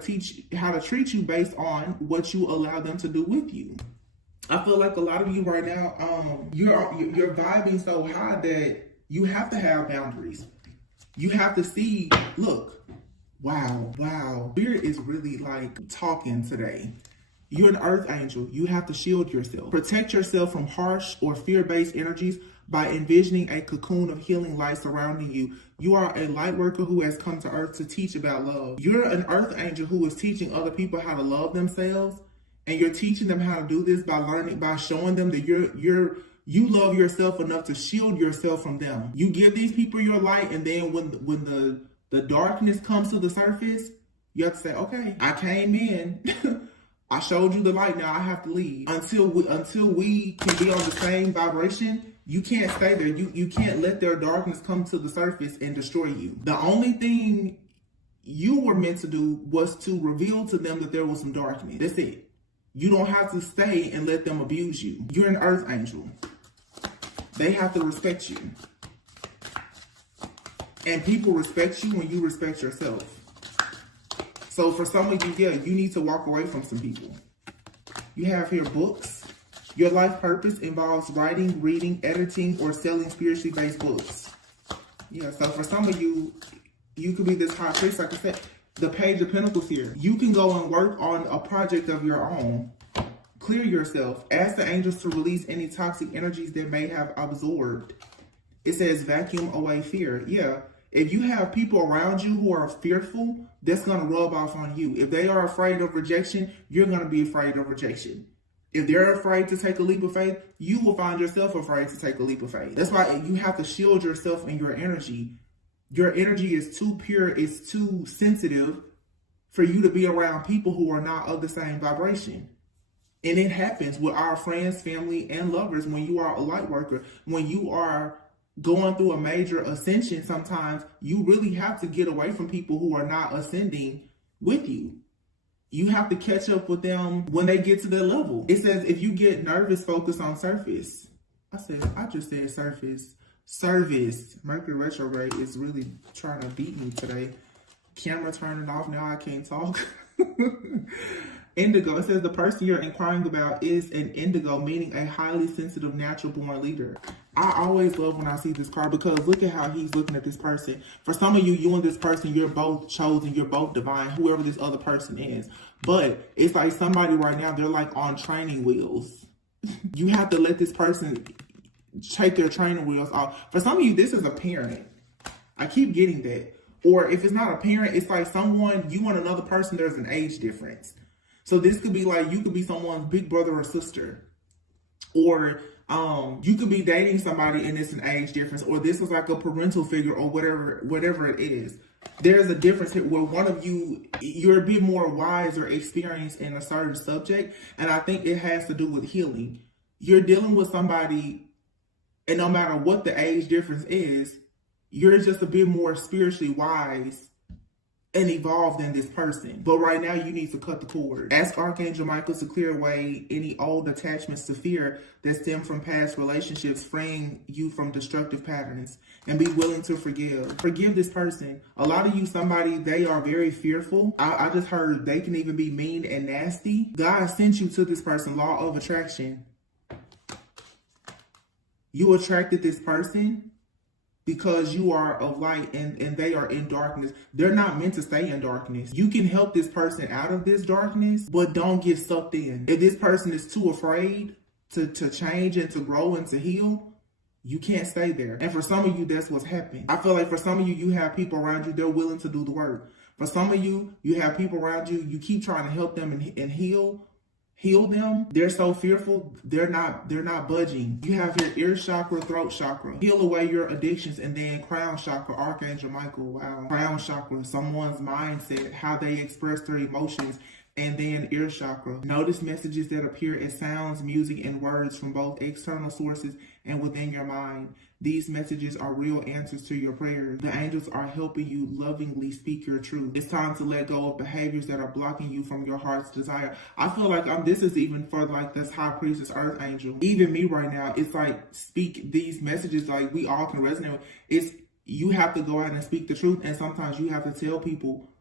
treat you based on what you allow them to do with you. I feel like a lot of you right now, you're vibing so high that you have to have boundaries. You have to see, look, wow. Spirit is really like talking today. You're an earth angel. You have to shield yourself. Protect yourself from harsh or fear-based energies by envisioning a cocoon of healing light surrounding you. You are a light worker who has come to earth to teach about love. You're an earth angel who is teaching other people how to love themselves, and you're teaching them how to do this by showing them that you love yourself enough to shield yourself from them. You give these people your light, and then when the darkness comes to the surface, you have to say, okay, I came in. I showed you the light, now I have to leave. Until we can be on the same vibration, you can't stay there. You can't let their darkness come to the surface and destroy you. The only thing you were meant to do was to reveal to them that there was some darkness. That's it. You don't have to stay and let them abuse you. You're an earth angel. They have to respect you. And people respect you when you respect yourself. So for some of you, yeah, you need to walk away from some people. You have here books. Your life purpose involves writing, reading, editing, or selling spiritually based books. Yeah, so for some of you, you could be this high priest, like I said, the Page of Pentacles here. You can go and work on a project of your own. Clear yourself. Ask the angels to release any toxic energies that may have absorbed. It says vacuum away fear. Yeah. If you have people around you who are fearful, that's going to rub off on you. If they are afraid of rejection, you're going to be afraid of rejection. If they're afraid to take a leap of faith, you will find yourself afraid to take a leap of faith. That's why you have to shield yourself and your energy. Your energy is too pure, it's too sensitive for you to be around people who are not of the same vibration. And it happens with our friends, family, and lovers when you are a light worker. When you are going through a major ascension, sometimes you really have to get away from people who are not ascending with you. You have to catch up with them when they get to their level. It says if you get nervous, focus on surface. I just said surface. Service. Mercury retrograde is really trying to beat me today. Camera turning off, now I can't talk. Indigo. It says the person you're inquiring about is an indigo, meaning a highly sensitive, natural-born leader. I always love when I see this card because look at how he's looking at this person. For some of you, you and this person, you're both chosen, you're both divine, whoever this other person is. But it's like somebody right now, they're like on training wheels. You have to let this person take their training wheels off. For some of you, this is a parent. I keep getting that. Or if it's not a parent, it's like someone, you and another person, there's an age difference. So this could be like, you could be someone's big brother or sister. Or you could be dating somebody and it's an age difference. Or this is like a parental figure or whatever it is. There's a difference here where one of you, you're a bit more wise or experienced in a certain subject. And I think it has to do with healing. You're dealing with somebody, and no matter what the age difference is, you're just a bit more spiritually wise and evolved than this person. But right now, you need to cut the cord. Ask Archangel Michael to clear away any old attachments to fear that stem from past relationships, freeing you from destructive patterns, and be willing to forgive. Forgive this person. A lot of you, they are very fearful. I just heard they can even be mean and nasty. God sent you to this person, law of attraction. You attracted this person because you are of light and they are in darkness. They're not meant to stay in darkness. You can help this person out of this darkness, but don't get sucked in. If this person is too afraid to change and to grow and to heal, you can't stay there. And for some of you, that's what's happening. I feel like for some of you, you have people around you, they're willing to do the work. For some of you, you have people around you, you keep trying to help them and heal them. They're so fearful, they're not budging. You have your ear chakra, throat chakra. Heal away your addictions. And then crown chakra, Archangel Michael. Wow. Crown chakra, someone's mindset, how they express their emotions. And then ear chakra. Notice messages that appear as sounds, music, and words from both external sources and within your mind. These messages are real answers to your prayers. The angels are helping you lovingly speak your truth. It's time to let go of behaviors that are blocking you from your heart's desire. I feel like this is even for like this high priestess, earth angel. Even me right now, it's like speak these messages like we all can resonate with. It's you have to go out and speak the truth, and sometimes you have to tell people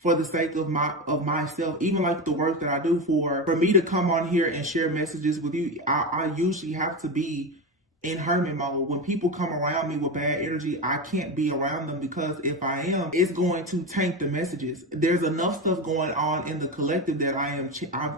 for the sake of myself, even like the work that I do for me to come on here and share messages with you, I usually have to be in hermit mode. When people come around me with bad energy, I can't be around them, because if I am, it's going to tank the messages. There's enough stuff going on in the collective that I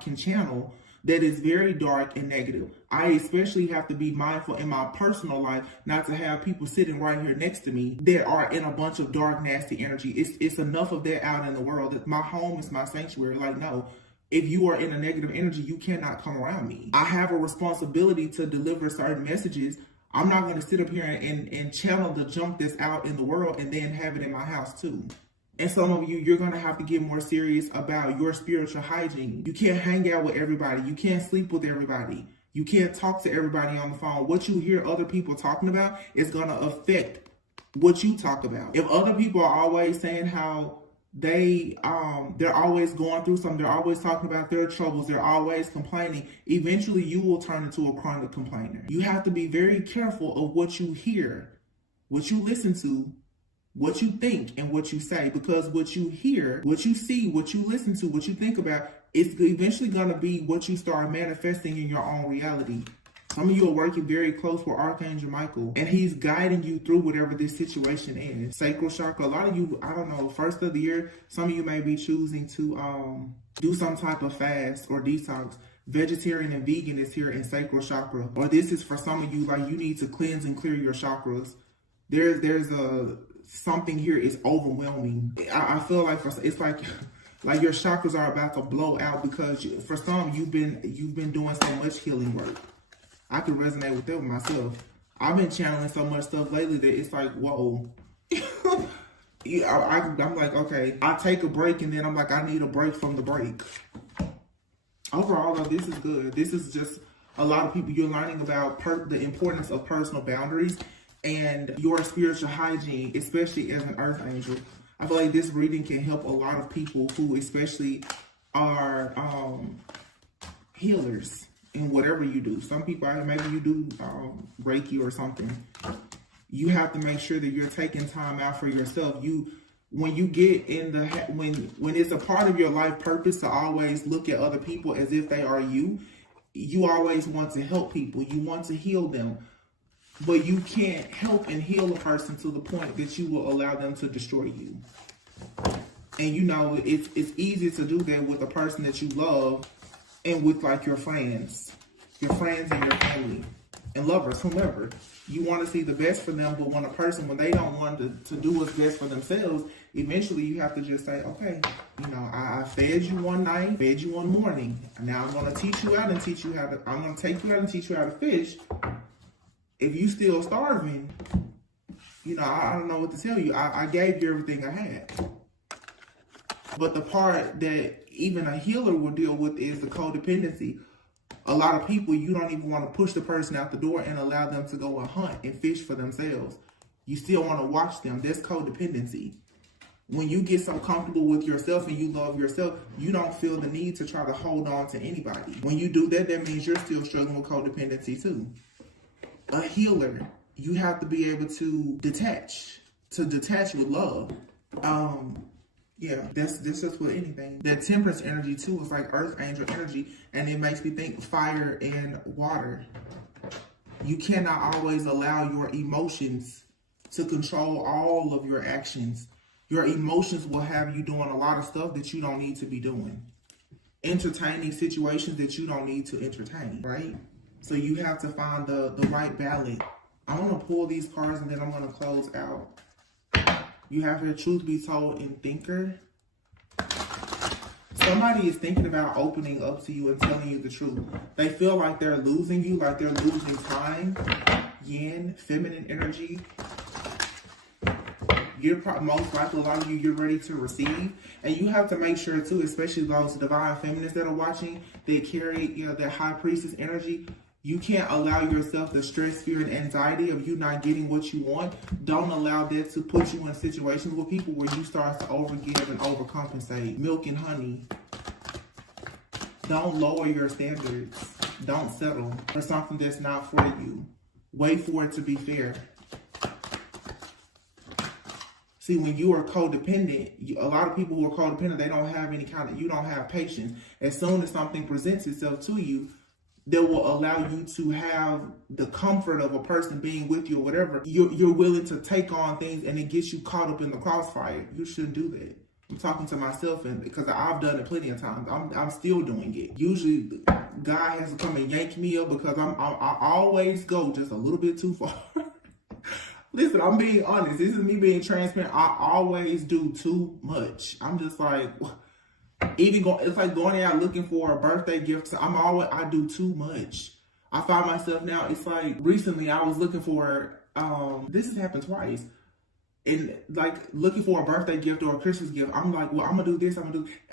can channel that is very dark and negative. I especially have to be mindful in my personal life not to have people sitting right here next to me that are in a bunch of dark, nasty energy. It's enough of that out in the world. My home is my sanctuary. Like, no. If you are in a negative energy, you cannot come around me. I have a responsibility to deliver certain messages. I'm not going to sit up here and channel the junk that's out in the world and then have it in my house too. And some of you, you're going to have to get more serious about your spiritual hygiene. You can't hang out with everybody. You can't sleep with everybody. You can't talk to everybody on the phone. What you hear other people talking about is going to affect what you talk about. If other people are always saying how they're always going through something, they're always talking about their troubles, they're always complaining, eventually you will turn into a chronic complainer. You have to be very careful of what you hear, what you listen to, what you think, and what you say, because what you hear, what you see, what you listen to, what you think about, it's eventually going to be what you start manifesting in your own reality. Some of you are working very close with Archangel Michael, and he's guiding you through whatever this situation is. Sacral chakra, a lot of you, I don't know, first of the year, some of you may be choosing to do some type of fast or detox. Vegetarian and vegan is here in sacral chakra. Or this is for some of you, like, you need to cleanse and clear your chakras. There's something here is overwhelming. I feel like it's like your chakras are about to blow out, because for some you've been doing so much healing work. I can resonate with that with myself. I've been channeling so much stuff lately that it's like, whoa. I'm like, okay, I take a break, and then I'm like, I need a break from the break. Overall, though, this is good. This is just a lot of people. You're learning about the importance of personal boundaries and your spiritual hygiene, especially as an earth angel. I feel like this reading can help a lot of people who especially are healers in whatever you do. Some people, maybe you do Reiki or something. You have to make sure that you're taking time out for yourself. When you get in the, when it's a part of your life purpose to always look at other people as if they are you, you always want to help people. You want to heal them. But you can't help and heal a person to the point that you will allow them to destroy you. And you know, it's easy to do that with a person that you love and with like your friends and your family and lovers, whomever. You want to see the best for them, but when they don't want to do what's best for themselves, eventually you have to just say, okay, you know, I fed you one night, fed you one morning. Now I'm going to teach you out and I'm going to take you out and teach you how to fish. If you still starving, you know, I don't know what to tell you. I gave you everything I had. But the part that even a healer will deal with is the codependency. A lot of people, you don't even want to push the person out the door and allow them to go and hunt and fish for themselves. You still want to watch them. That's codependency. When you get so comfortable with yourself and you love yourself, you don't feel the need to try to hold on to anybody. When you do that, that means you're still struggling with codependency too. A healer, you have to be able to detach with love. Yeah, that's just with anything. That temperance energy too is like earth angel energy, and it makes me think fire and water. You cannot always allow your emotions to control all of your actions. Your emotions will have you doing a lot of stuff that you don't need to be doing. Entertaining situations that you don't need to entertain, right? So you have to find the right balance. I'm going to pull these cards and then I'm going to close out. You have your truth be told in thinker. Somebody is thinking about opening up to you and telling you the truth. They feel like they're losing you, like they're losing time. Yin, feminine energy. You're most likely, a lot of you, you're ready to receive. And you have to make sure too, especially those divine feminists that are watching, they carry, you know, that high priestess energy. You can't allow yourself the stress, fear, and anxiety of you not getting what you want. Don't allow that to put you in situations with people where you start to overgive and overcompensate. Milk and honey. Don't lower your standards. Don't settle for something that's not for you. Wait for it to be fair. See, when you are codependent, a lot of people who are codependent, they don't have any you don't have patience. As soon as something presents itself to you, that will allow you to have the comfort of a person being with you or whatever, you're willing to take on things and it gets you caught up in the crossfire. You shouldn't do that. I'm talking to myself, and because I've done it plenty of times. I'm still doing it. Usually, God has to come and yank me up because I always go just a little bit too far. Listen, I'm being honest. This is me being transparent. I always do too much. I'm just like, it's like going out looking for a birthday gift. I do too much. I find myself now, it's like recently I was looking for, this has happened twice. And like looking for a birthday gift or a Christmas gift, I'm like, well, I'm gonna do this.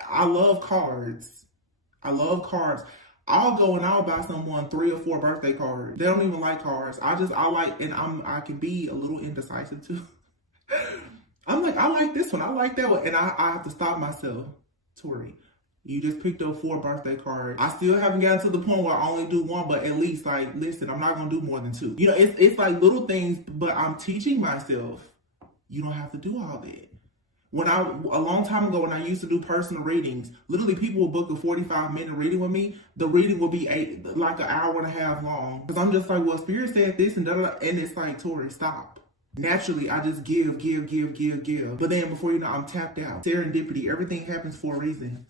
I love cards. I'll go and I'll buy someone 3 or 4 birthday cards. They don't even like cards. I like, and I can be a little indecisive too. I'm like, I like this one. I like that one. And I have to stop myself. Tori, you just picked up 4 birthday cards. I still haven't gotten to the point where I only do 1, but at least like, listen, I'm not gonna do more than 2. You know, it's like little things, but I'm teaching myself. You don't have to do all that. A long time ago, when I used to do personal readings, literally people would book a 45-minute reading with me. The reading would be like an hour and a half long. Because I'm just like, well, Spirit said this and da-da-da. And it's like, Tori, stop. Naturally, I just give. But then before you know, I'm tapped out. Serendipity, everything happens for a reason.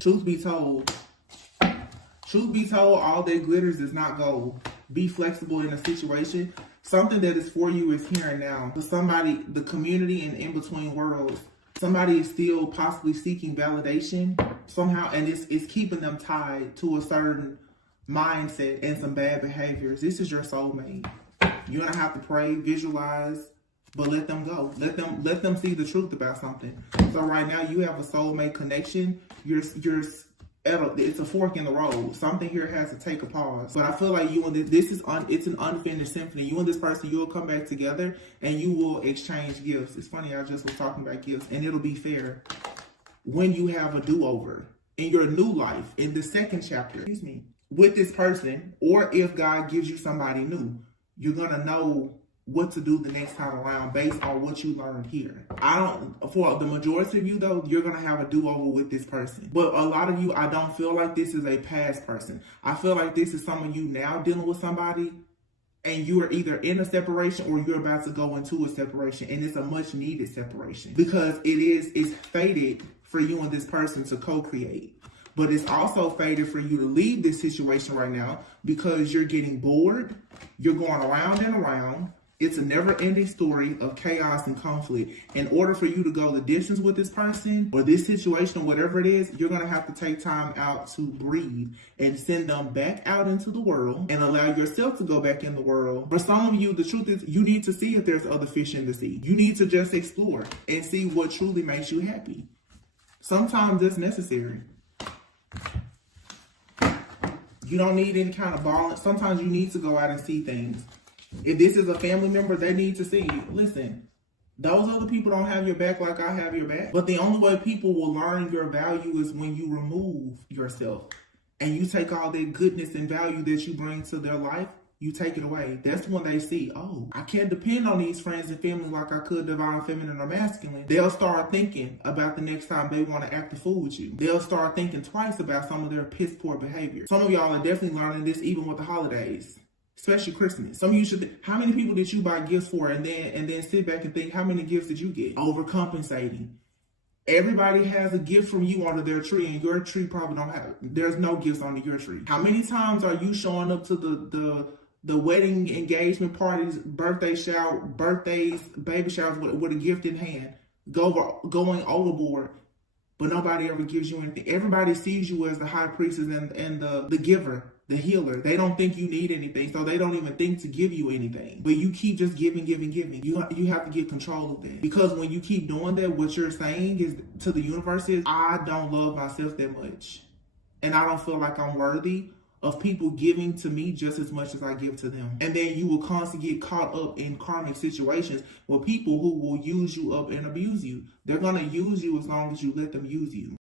Truth be told, all that glitters is not gold. Be flexible in a situation. Something that is for you is here and now. For somebody, the community and in between worlds, somebody is still possibly seeking validation somehow, and it's keeping them tied to a certain mindset and some bad behaviors. This is your soulmate. You're gonna have to pray, visualize, but let them go. Let them see the truth about something. So right now you have a soulmate connection. It's a fork in the road. Something here has to take a pause. But I feel like you and it's an unfinished symphony. You and this person, you'll come back together and you will exchange gifts. It's funny, I just was talking about gifts, and it'll be fair when you have a do-over in your new life, in the second chapter, with this person, or if God gives you somebody new, you're gonna know what to do the next time around based on what you learned here. For the majority of you though, you're gonna have a do-over with this person. But a lot of you, I don't feel like this is a past person. I feel like this is some of you now dealing with somebody and you are either in a separation or you're about to go into a separation, and it's a much needed separation because it's fated for you and this person to co-create. But it's also fated for you to leave this situation right now because you're getting bored, you're going around and around. It's a never-ending story of chaos and conflict. In order for you to go the distance with this person or this situation or whatever it is, you're going to have to take time out to breathe and send them back out into the world and allow yourself to go back in the world. For some of you, the truth is you need to see if there's other fish in the sea. You need to just explore and see what truly makes you happy. Sometimes it's necessary. You don't need any kind of balance. Sometimes you need to go out and see things. If this is a family member, they need to see you. Listen, those other people don't have your back like I have your back. But the only way people will learn your value is when you remove yourself and you take all that goodness and value that you bring to their life, you take it away. That's when they see, oh, I can't depend on these friends and family like I could divine feminine or masculine. They'll start thinking about the next time they want to act a fool with you. They'll start thinking twice about some of their piss poor behavior. Some of y'all are definitely learning this even with the holidays. Especially Christmas. Some of you should think, how many people did you buy gifts for and then sit back and think, how many gifts did you get? Overcompensating. Everybody has a gift from you under their tree, and your tree probably don't have, there's no gifts under your tree. How many times are you showing up to the wedding, engagement parties, birthday shower, birthdays, baby showers with a gift in hand, going overboard, but nobody ever gives you anything? Everybody sees you as the high priestess and the giver, the healer. They don't think you need anything, so they don't even think to give you anything. But you keep just giving. You have to get control of that. Because when you keep doing that, what you're saying is to the universe is, I don't love myself that much. And I don't feel like I'm worthy of people giving to me just as much as I give to them. And then you will constantly get caught up in karmic situations with people who will use you up and abuse you. They're going to use you as long as you let them use you.